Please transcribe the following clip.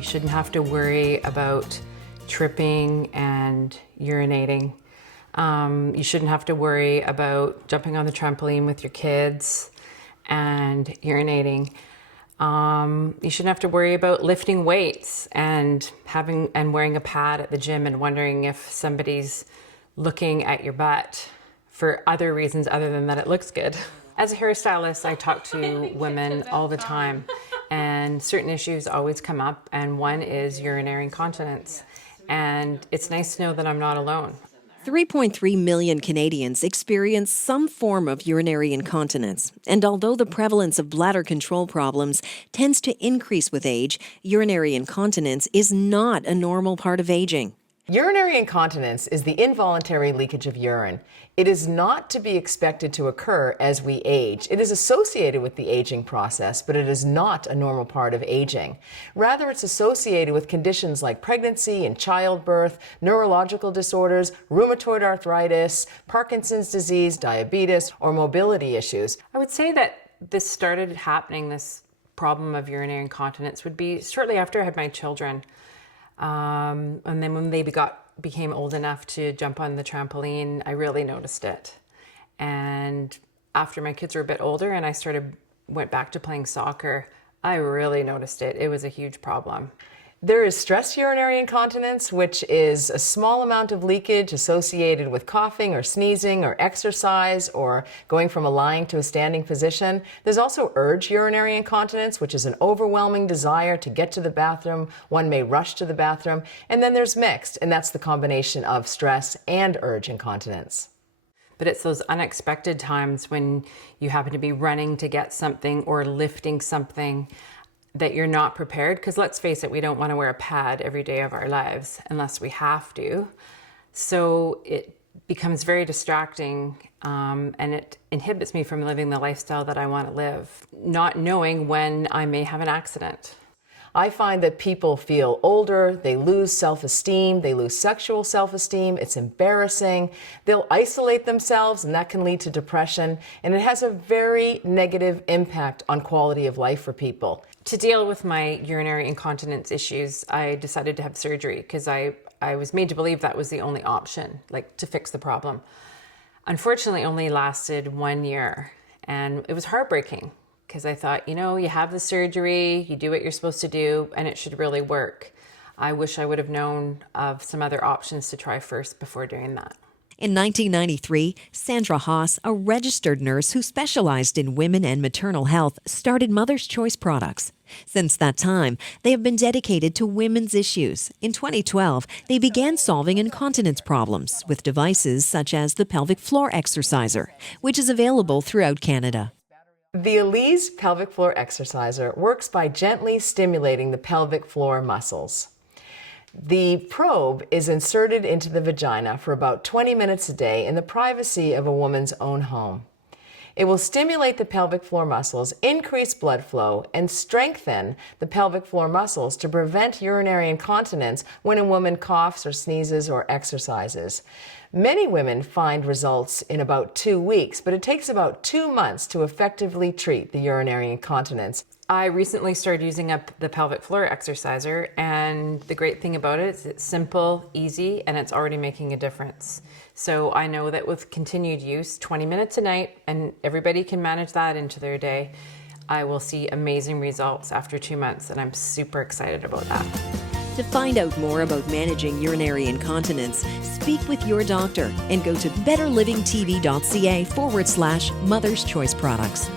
You shouldn't have to worry about tripping and urinating. You shouldn't have to worry about jumping on the trampoline with your kids and urinating. You shouldn't have to worry about lifting weights and wearing a pad at the gym and wondering if somebody's looking at your butt for other reasons other than that it looks good. As a hairstylist, I talk to women all the time, and certain issues always come up, and one is urinary incontinence. And it's nice to know that I'm not alone. 3.3 million Canadians experience some form of urinary incontinence, and although the prevalence of bladder control problems tends to increase with age, urinary incontinence is not a normal part of aging. Urinary incontinence is the involuntary leakage of urine. It is not to be expected to occur as we age. It is associated with the aging process, but it is not a normal part of aging. Rather, it's associated with conditions like pregnancy and childbirth, neurological disorders, rheumatoid arthritis, Parkinson's disease, diabetes, or mobility issues. I would say that this problem of urinary incontinence would be shortly after I had my children. And then when they became old enough to jump on the trampoline, I really noticed it. And after my kids were a bit older and I went back to playing soccer, I really noticed it. It was a huge problem. There is stress urinary incontinence, which is a small amount of leakage associated with coughing or sneezing or exercise or going from a lying to a standing position. There's also urge urinary incontinence, which is an overwhelming desire to get to the bathroom. One may rush to the bathroom. And then there's mixed, and that's the combination of stress and urge incontinence. But it's those unexpected times when you happen to be running to get something or lifting something that you're not prepared, because let's face it, we don't want to wear a pad every day of our lives unless we have to. So it becomes very distracting, and it inhibits me from living the lifestyle that I want to live, not knowing when I may have an accident. I find that people feel older, they lose self-esteem, they lose sexual self-esteem, it's embarrassing, they'll isolate themselves, and that can lead to depression, and it has a very negative impact on quality of life for people. To deal with my urinary incontinence issues, I decided to have surgery because I was made to believe that was the only option, like to fix the problem. Unfortunately, it only lasted 1 year, and it was heartbreaking. Because I thought, you have the surgery, you do what you're supposed to do, and it should really work. I wish I would have known of some other options to try first before doing that. In 1993, Sandra Haas, a registered nurse who specialized in women and maternal health, started Mother's Choice products. Since that time, they have been dedicated to women's issues. In 2012, they began solving incontinence problems with devices such as the pelvic floor exerciser, which is available throughout Canada. The Elise Pelvic Floor Exerciser works by gently stimulating the pelvic floor muscles. The probe is inserted into the vagina for about 20 minutes a day in the privacy of a woman's own home. It will stimulate the pelvic floor muscles, increase blood flow, and strengthen the pelvic floor muscles to prevent urinary incontinence when a woman coughs or sneezes or exercises. Many women find results in about 2 weeks, but it takes about 2 months to effectively treat the urinary incontinence. I recently started using up the pelvic floor exerciser, and the great thing about it is it's simple, easy, and it's already making a difference. So I know that with continued use, 20 minutes a night, and everybody can manage that into their day, I will see amazing results after 2 months, and I'm super excited about that. To find out more about managing urinary incontinence, speak with your doctor and go to betterlivingtv.ca/Mother's Choice products.